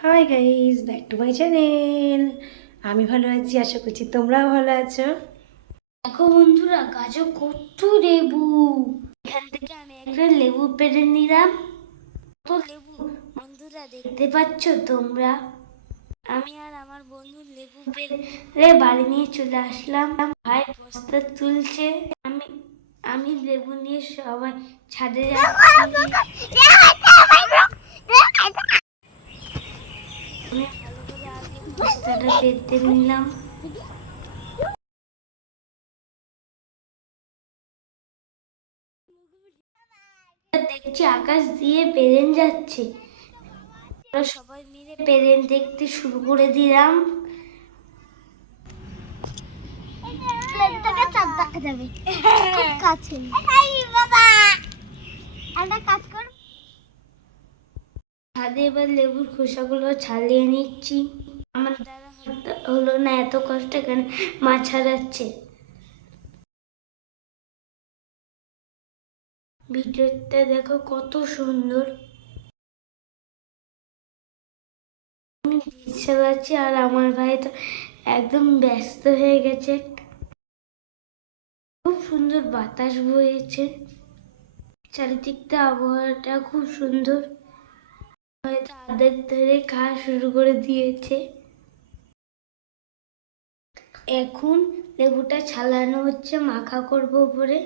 Hi guys back to my channel আমি ভালো আছি আশা করছি তোমরাও ভালো আছো। দেখো বন্ধুরা গাছে কত লেবু। এখান থেকে আমি একটা লেবু পেরে নিলাম। কত লেবু? বন্ধুরা দেখতে পাচ্ছ তোমরা? আমি আর আমার বন্ধু লেবু পেরে বাড়ি নিয়ে চলে আসলাম। ভাই বস্তা তুলছে। আমি আমি লেবু নিয়ে সবাই ছাদে যাচ্ছি আমি ভালো করে আগে পেতে নিলাম। দেখছি আকাশ দিয়ে পেরেন যাচ্ছে। আমরা সবাই মিলে পেরেন দেখতে শুরু করে দিলাম। প্লেনটাকে চাঁদ দেখা যাবে। খুব কাছে। বাবা একটা কাজ কর। ছাদে এবার লেবুর খোসাগুলো ছাড়িয়ে নিচ্ছি। আমার দ্বারা হতে- হলো না এত কষ্ট এখানে মাছ ছাড়াচ্ছে। ভিডিওটা দেখো কত সুন্দর। আমি আর আমার ভাই তো একদম ব্যস্ত হয়ে গেছে। খুব সুন্দর বাতাস বয়েছে চারিদিকটা আবহাওয়াটা খুব সুন্দর। হয়তো আধেক ধরে খাওয়া শুরু করে দিয়েছে। এখন লেবুটা ছালানো হচ্ছে, মাখা করব উপরে।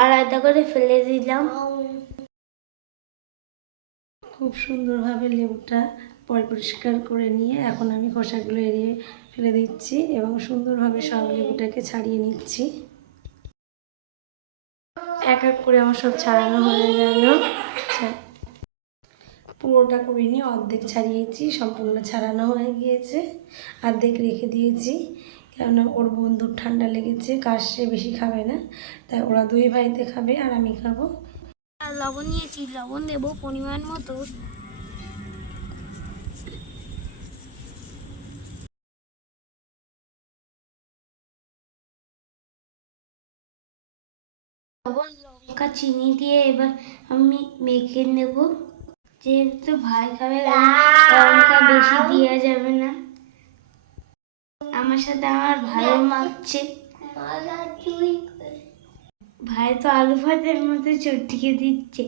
আর আলাদা করে ফেলে দিলাম। খুব সুন্দরভাবে লেবুটা পয় পরিষ্কার করে নিয়ে এখন আমি খোসাগুলো এড়িয়ে ফেলে দিচ্ছি এবং সুন্দরভাবে সব লেবুটাকে ছাড়িয়ে নিচ্ছি। এক এক করে আমার সব ছাড়ানো হয়ে গেল। পুরোটা করে নিয়ে অর্ধেক ছাড়িয়েছি, সম্পূর্ণ ছাড়ানো হয়ে গিয়েছে। অর্ধেক রেখে দিয়েছি, কেননা ওর বন্ধুর ঠান্ডা লেগেছে, কার সে বেশি খাবে না, তাই ওরা দুই ভাইতে খাবে আর আমি খাব। আর লবণ নিয়েছি, লবণ দেবো পরিমাণ মতো। লবণ, লঙ্কা, চিনি দিয়ে এবার আমি মেখে নেব। যেহেতু ভাই খাবে লঙ্কা বেশি দেওয়া যাবে না। আমার সাথে আমার ভাইও মাখছে ভাই তো আলু ভাতের মতো চটকে দিচ্ছে।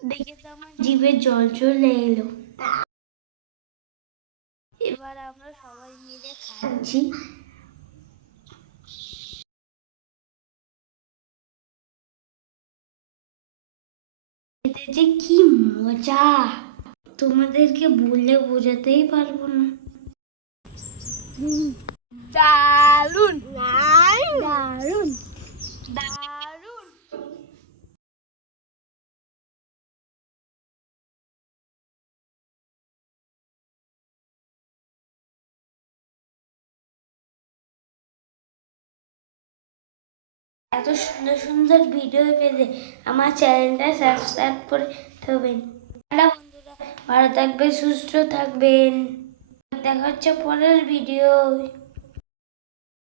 দেখে তো আমার জিভে জল চলে এলো। এবার আমরা সবাই মিলে খাচ্ছি। এতে যে কি মজা তোমাদেরকে বললে বোঝাতেই পারবো না দারুন দারুন দারুণ এত সুন্দর সুন্দর ভিডিও পেতে আমার চ্যানেলটা সাবস্ক্রাইব করে থাকবেন ভালো থাকবেন, সুস্থ থাকবেন। দেখা হচ্ছে পরের ভিডিও